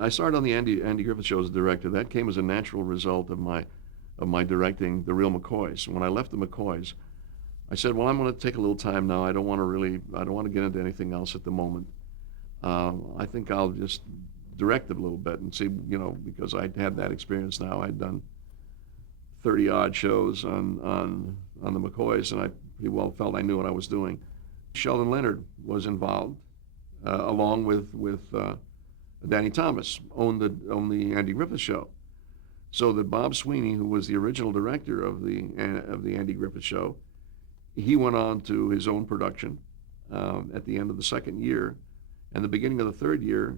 I started on the Andy Griffith Show as a director. That came as a natural result of my directing the real McCoys. When I left the McCoys, I said, well, I'm going to take a little time now. I don't want to get into anything else at the moment. I think I'll just direct it a little bit and see, because I'd had that experience now. I'd done 30 odd shows on the McCoys, and I pretty well felt I knew what I was doing. Sheldon Leonard was involved, along with Danny Thomas, owned the Andy Griffith Show. So that Bob Sweeney, who was the original director of the Andy Griffith Show, he went on to his own production at the end of the second year. And the beginning of the third year,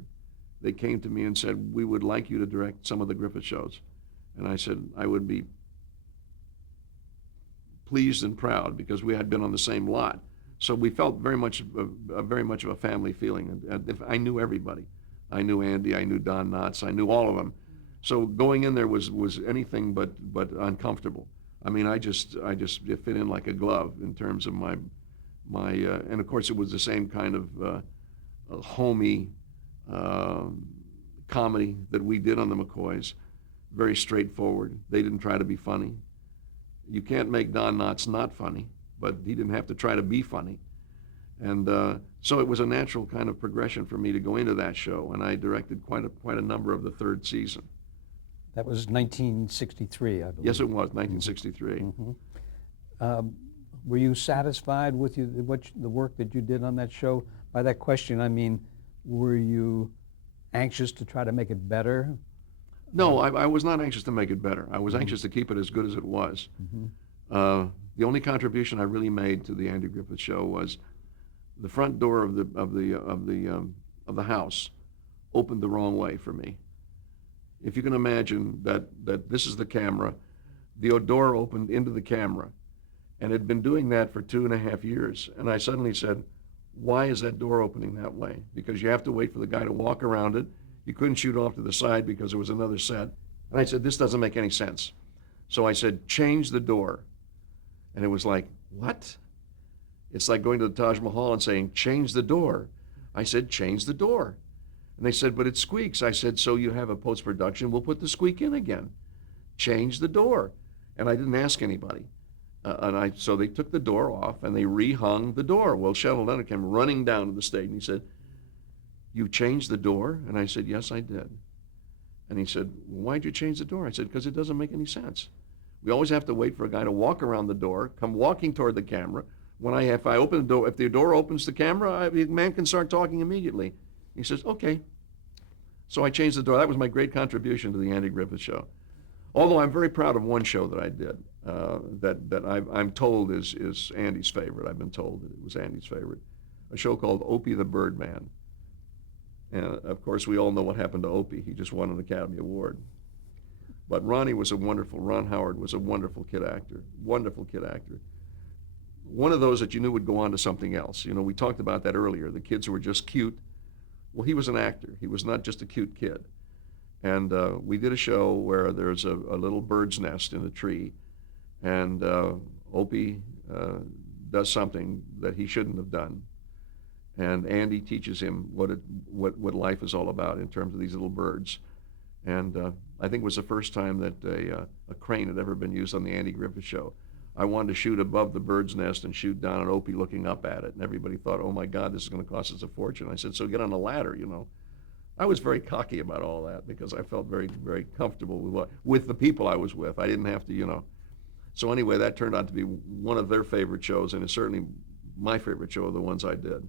they came to me and said, we would like you to direct some of the Griffith shows. And I said I would be pleased and proud because we had been on the same lot. So we felt very much of a family feeling. And I knew everybody. I knew Andy, I knew Don Knotts, I knew all of them. So going in there was anything but uncomfortable. I mean, I just fit in like a glove in terms of my and of course it was the same kind of homey comedy that we did on the McCoys. Very straightforward. They didn't try to be funny. You can't make Don Knotts not funny, but he didn't have to try to be funny. And so it was a natural kind of progression for me to go into that show, and I directed quite a number of the third season. That was 1963, I believe. Yes, it was 1963. Mm-hmm. Were you satisfied with the work that you did on that show? By that question, I mean, were you anxious to try to make it better? No, I was not anxious to make it better. I was anxious to keep it as good as it was. Mm-hmm. The only contribution I really made to the Andy Griffith Show was the front door of the house opened the wrong way for me. If you can imagine that this is the camera, the door opened into the camera, and had been doing that for 2.5 years. And I suddenly said, why is that door opening that way? Because you have to wait for the guy to walk around it. You couldn't shoot off to the side because there was another set. And I said, this doesn't make any sense. So I said, change the door. And it was like, what? It's like going to the Taj Mahal and saying, change the door. I said, change the door. And they said, but it squeaks. I said, so you have a post-production, we'll put the squeak in again. Change the door. And I didn't ask anybody. So they took the door off and they rehung the door. Well, Sheldon Leonard came running down to the stage and he said, you changed the door? And I said, yes, I did. And he said, why'd you change the door? I said, because it doesn't make any sense. We always have to wait for a guy to walk around the door, come walking toward the camera. If I open the door, if the door opens the camera, the man can start talking immediately. He says, okay. So I changed the door. That was my great contribution to the Andy Griffith Show. Although I'm very proud of one show that I did that I'm told is Andy's favorite. I've been told that it was Andy's favorite. A show called Opie the Birdman. And of course, we all know what happened to Opie. He just won an Academy Award. But Ron Howard was a wonderful kid actor, wonderful kid actor. One of those that you knew would go on to something else. You know, we talked about that earlier, the kids who were just cute. Well, he was an actor. He was not just a cute kid. And we did a show where there's a little bird's nest in a tree, and Opie does something that he shouldn't have done. And Andy teaches him what life is all about in terms of these little birds. And I think it was the first time that a crane had ever been used on the Andy Griffith Show. I wanted to shoot above the bird's nest and shoot down at Opie looking up at it. And everybody thought, oh my God, this is going to cost us a fortune. I said, so get on a ladder, you know. I was very cocky about all that because I felt very, very comfortable with the people I was with. I didn't have to, you know. So anyway, that turned out to be one of their favorite shows, and it's certainly my favorite show of the ones I did.